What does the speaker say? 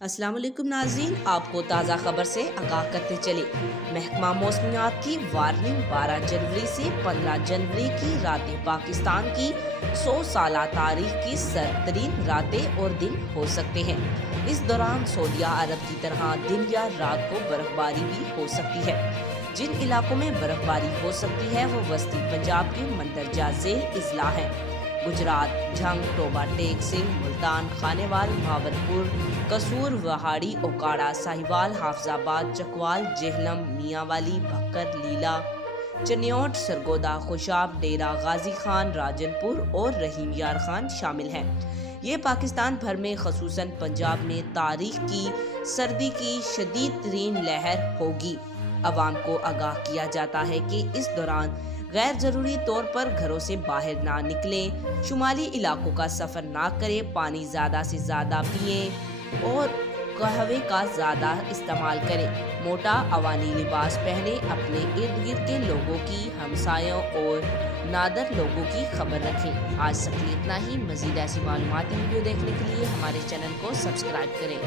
السلام علیکم ناظرین، آپ کو تازہ خبر سے آگاہ کرتے چلے۔ محکمہ موسمیات کی وارننگ 12 جنوری سے 15 جنوری کی راتیں پاکستان کی 100 سالہ تاریخ کی سرد ترین راتیں اور دن ہو سکتے ہیں۔ اس دوران سعودیہ عرب کی طرح دن یا رات کو برف باری بھی ہو سکتی ہے۔ جن علاقوں میں برف باری ہو سکتی ہے وہ وسطی پنجاب کے مندرجہ ذیل اضلاع ہیں: گجرات، جھنگ، ٹوبہ ٹیک سنگھ، ملتان، خانیوال، بھاورپور، قصور، وہاڑی، اوکاڑا، ساہیوال، حافظ آباد، چکوال، جہلم، میاں والی، بھکر، لیلا، چنیوٹ، سرگودا، خوشاب، ڈیرہ غازی خان، راجن پور اور رحیم یار خان شامل ہیں۔ یہ پاکستان بھر میں خصوصاً پنجاب میں تاریخ کی سردی کی شدید ترین لہر ہوگی۔ عوام کو آگاہ کیا جاتا ہے کہ اس دوران غیر ضروری طور پر گھروں سے باہر نہ نکلیں، شمالی علاقوں کا سفر نہ کریں، پانی زیادہ سے زیادہ پئیں اور قہوے کا زیادہ استعمال کریں، موٹا اوانی لباس پہنیں، اپنے ارد گرد کے لوگوں کی، ہمسایوں اور نادر لوگوں کی خبر رکھیں۔ آج تک اتنا ہی۔ مزید ایسی معلوماتی ویڈیو دیکھنے کے لیے ہمارے چینل کو سبسکرائب کریں۔